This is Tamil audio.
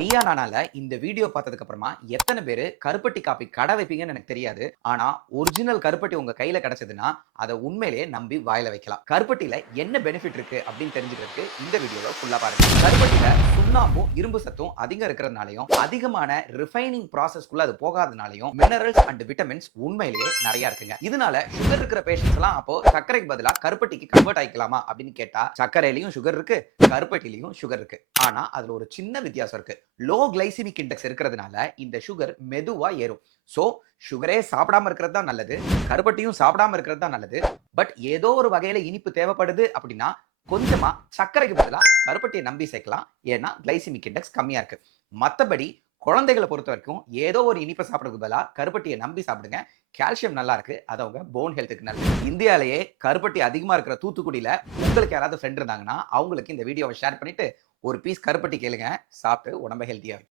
ஹரியானால நானால இந்த வீடியோ பார்த்ததுக்கு அப்புறமா எத்தனை பேர் கருப்பட்டி காப்பி கடை வைப்பீங்கன்னு எனக்கு தெரியாது. ஆனா ஒரிஜினல் கருப்பட்டி உங்க கையில கிடைச்சதுன்னா அதை உண்மையிலேயே நம்பி வாயில வைக்கலாம். கருப்பட்டியில என்ன பெனிஃபிட் இருக்கு அப்படின்னு தெரிஞ்சுக்கிறதுக்கு இந்த வீடியோல ஃபுல்லா பாருங்க. கருப்பட்டியில சுண்ணாம்பும் இரும்பு சத்தும் அதிகம் இருக்கிறதுனாலையும் அதிகமான ரிஃபைனிங் ப்ராசஸ்க்குள்ள அது போகாதனாலையும் மினரல்ஸ் அண்ட் விட்டமின்ஸ் உண்மையிலேயே நிறைய இருக்குங்க. இதனால சுகர் இருக்கிற பேஷன்ஸ் எல்லாம் அப்போ சர்க்கரைக்கு பதிலாக கருப்பட்டிக்கு கன்வெர்ட் ஆயிக்கலாமா அப்படின்னு கேட்டா சர்க்கரையிலையும் சுகர் இருக்கு கருப்பட்டிலையும் சுகர் இருக்கு. ஆனா அதுல ஒரு சின்ன வித்தியாசம் இருக்கு. லோ கிளைசிமிக் இண்டெக்ஸ் இருக்கிறதுனால இந்த சுகர் மெதுவா ஏறும். சோ சுகரே சாப்பிடாம இருக்கிறது தான் நல்லது. கருப்பட்டியும் சாப்பிடாம இருக்கிறது தான் நல்லது. பட் ஏதோ ஒரு வகையில இனிப்பு தேவைப்படுது அப்படின்னா கொஞ்சமா சர்க்கரைக்கு பதிலாக கருப்பட்டியை நம்பி சேர்க்கலாம். ஏன்னா கிளைசிமிக் இண்டெக்ஸ் கம்மியா இருக்கு. மத்தபடி குழந்தைகளை பொறுத்த வரைக்கும் ஏதோ ஒரு இனிப்பை சாப்பிட்றதுக்கு பதிலாக கருப்பட்டியை நம்பி சாப்பிடுங்க. கால்சியம் நல்லா இருக்கு. அது அவங்க போன் ஹெல்த்துக்கு நல்லது. இந்தியாலேயே கருப்பட்டி அதிகமாக இருக்கிற தூத்துக்குடியில் உங்களுக்கு யாராவது ஃப்ரெண்ட் இருந்தாங்கன்னா அவங்களுக்கு இந்த வீடியோவை ஷேர் பண்ணிட்டு ஒரு பீஸ் கருப்பட்டி கேளுங்க சாப்பிட்டு உடம்ப ஹெல்த்தியாக